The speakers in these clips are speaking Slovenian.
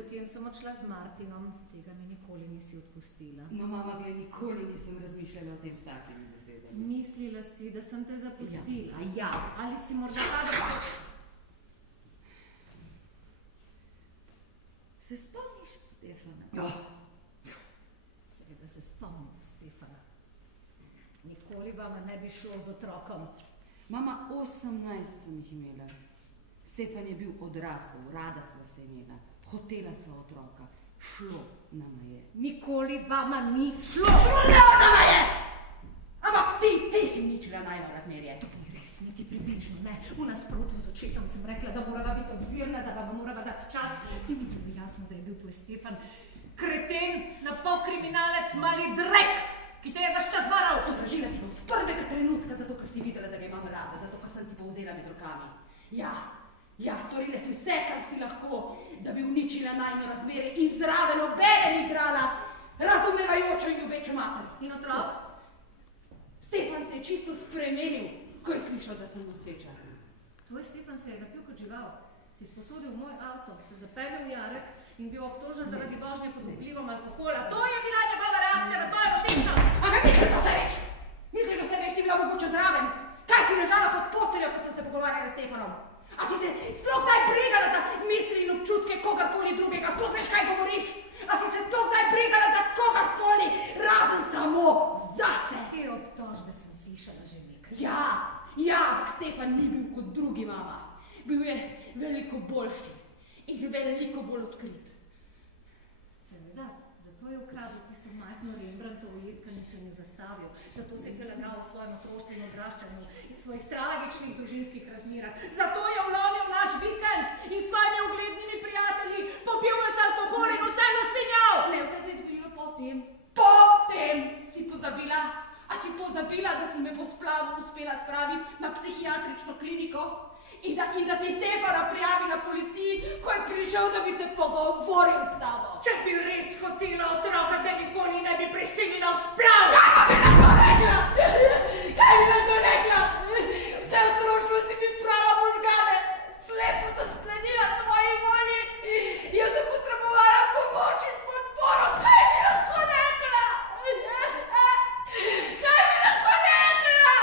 Potem sem odšla z Martinom, tega mi nikoli nisi odpustila. No, mama, gled, nikoli nisem razmišljala o tem s takimi besedami. Mislila si, da sem te zapustila. Ja. Ali si morda kada... Se spomniš, Stefana? Seveda se spomnim, Stefana. Nikoli vama ne bi šlo z otrokom. Mama, 18 sem jih imela. Stefan je bil odrasel, rada sva se imela. Hotela sva otroka. Šlo nama je. Nikoli vama ni šlo! Šlo nama je! Ampak ti si uničila najno razmerje. To ni res, niti približno ne. V nasprotju z očetom sem rekla, da morava biti obzirna, da vam morava dati čas. Ti mi bilo jasno, da je bil tvoj Stefan kreten, napol kriminalec, mali drek, ki te je vaš čas varal. Sovražila si od prvega trenutka, zato ker si videla, da ga imam rada, zato ker sem ti povzela med rokami. Ja, storila si vse, kar si lahko, da bi uničila najno razmere in zraven obenem igrala razumevajočo in ljubečo mater. In otrok? Stefan se je čisto spremenil, ko je slišal, da sem noseča. Tvoj Stefan se je napil kot žival. Si sposodil moj avto, se zapeljal v jarek in bil obtožen zaradi vožnje pod vplivom alkohola. To je bila njegova reakcija na tvojo nosečnost! A kaj misliš, da se veš? Misliš, da se veš, ti bila mogoče zraven? Kaj si ležala pod posteljo, ko sem se pogovarjala s Stefanom? A si se sploh daj brigala za misli in občutke kogarkoli drugega? Sploh veš, kaj govoriš? A si se sploh daj brigala za kogarkoli, razen samo zase? Te obtožbe sem slišala že nekaj. Ja, ampak Stefan ni bil kot drugi, mama. Bil je veliko boljši in veliko bolj odkrit. Seveda, zato je ukradil tisto majhno Rembrandtovo jedkanico in jo zastavil. Zato se je prelagal v svojem otroštvu in odraščanju in svojih tragičnih družinskih razmerah. Zato je vlomil naš vikend in s svojimi uglednimi prijatelji popil vas alkohol in vse zasvinjal! Ne, vse se je zgodilo potem. Potem si pozabila? A si pozabila, da si me po splavu uspela spraviti na psihiatrično kliniko? In da si Stefana prijavila policiji, ko je prišel, da bi se pogovoril s tabo. Če bi res hotela otroka, te nikoli ne bi prisilila v splav! Kaj pa bi lahko rekla? Kaj bi lahko rekla? Vse otroštvo si mi prala možgane. Slepo sem sledila tvoji volji. Jaz sem potrebovala pomoč in podporo. Kaj bi lahko rekla? Kaj bi lahko rekla?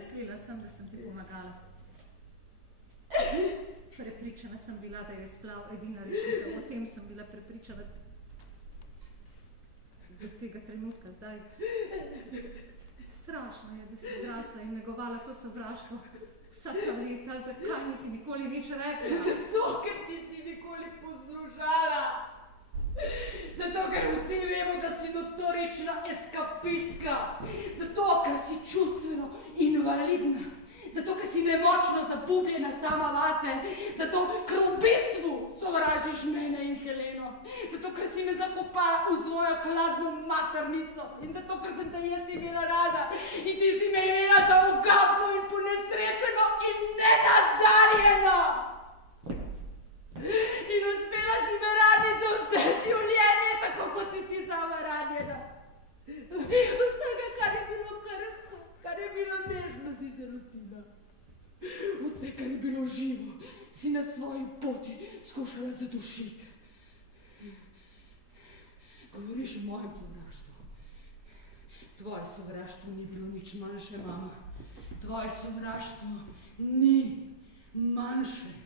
Mislila sem, da sem ti pomagala. Prepričana sem bila, da je splav edina rešitev. O tem sem bila prepričana do tega trenutka zdaj. Strašno je, da si odrasla in negovala to sovraštvo. Vsaka leta, zakaj nisi nikoli nič rekla? Zato, ker nisi nikoli poslušala. Zato, ker vsi vemo, da si notorična eskapistka. Zato, ker si čustveno invalidna. Zato, ker si nemočno zabubljena sama vase. Zato, ker v bistvu sovražiš mene in Heleno. Zato, ker si me zakopala v svojo hladno maternico. In zato, ker sem te jaz imela rada. In ti si me imela za ogabno in ponesrečeno in nenadarjeno. In uspela si me raditi za vse življenje, tako kot si ti sama ranjena. Vsega, kar je bilo krhko, kar je bilo nežno, si se lotila. Vse, kar je bilo živo, si na svoji poti skušala zadušiti. Govoriš o mojem sovraštvu. Tvoje sovraštvo ni bilo nič manjše, mama. Tvoje sovraštvo ni manjše.